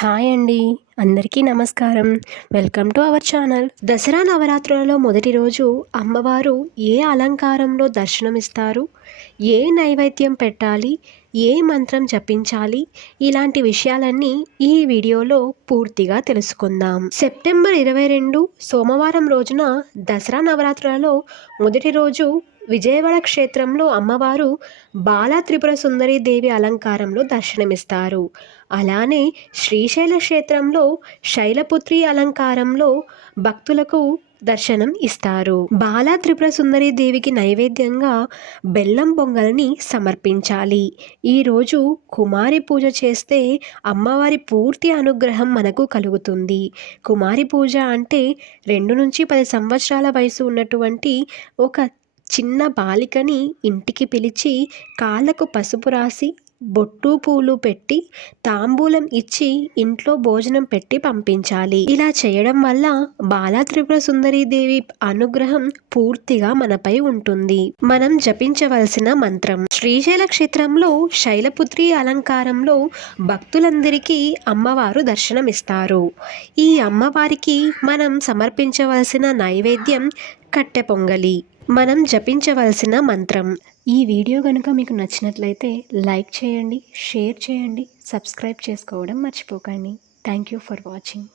Hi అండి. అందరికీ నమస్కారం. Welcome to our channel. Dasara నవరాత్రులలో మొదటి రోజు అమ్మవారు ఏ అలంకారంలో దర్శనమిస్తారు? ఏ నైవేద్యం పెట్టాలి? ఏ మంత్రం జపించాలి? ఇలాంటి విషయాలన్నీ ఈ వీడియోలో పూర్తిగా తెలుసుకుందాం. సెప్టెంబర్ ఇరవై రెండు సోమవారం రోజున దసరా నవరాత్రులలో మొదటి రోజు విజయవాడ క్షేత్రంలో అమ్మవారు బాల త్రిపుర సుందరి దేవి అలంకారంలో దర్శనమిస్తారు. అలానే శ్రీశైల క్షేత్రంలో శైలపుత్రి అలంకారంలో భక్తులకు దర్శనం ఇస్తారు. బాలా త్రిపుర సుందరి దేవికి నైవేద్యంగా బెల్లం పొంగల్ని సమర్పించాలి. ఈరోజు కుమారి పూజ చేస్తే అమ్మవారి పూర్తి అనుగ్రహం మనకు కలుగుతుంది. కుమారి పూజ అంటే రెండు నుంచి పది సంవత్సరాల వయసు ఉన్నటువంటి ఒక చిన్న బాలికని ఇంటికి పిలిచి కాళ్ళకు పసుపు రాసి బొట్టు పూలు పెట్టి తాంబూలం ఇచ్చి ఇంట్లో భోజనం పెట్టి పంపించాలి. ఇలా చేయడం వల్ల బాలా త్రిపుర దేవి అనుగ్రహం పూర్తిగా మనపై ఉంటుంది. మనం జపించవలసిన మంత్రం. శ్రీశైల క్షేత్రంలో శైలపుత్రి అలంకారంలో భక్తులందరికీ అమ్మవారు దర్శనమిస్తారు. ఈ అమ్మవారికి మనం సమర్పించవలసిన నైవేద్యం కట్టె పొంగలి. మనం జపించవలసిన మంత్రం. ఈ వీడియో కనుక మీకు నచ్చినట్లయితే లైక్ చేయండి షేర్ చేయండి సబ్స్క్రైబ్ చేసుకోవడం మర్చిపోకండి. Thank you for watching.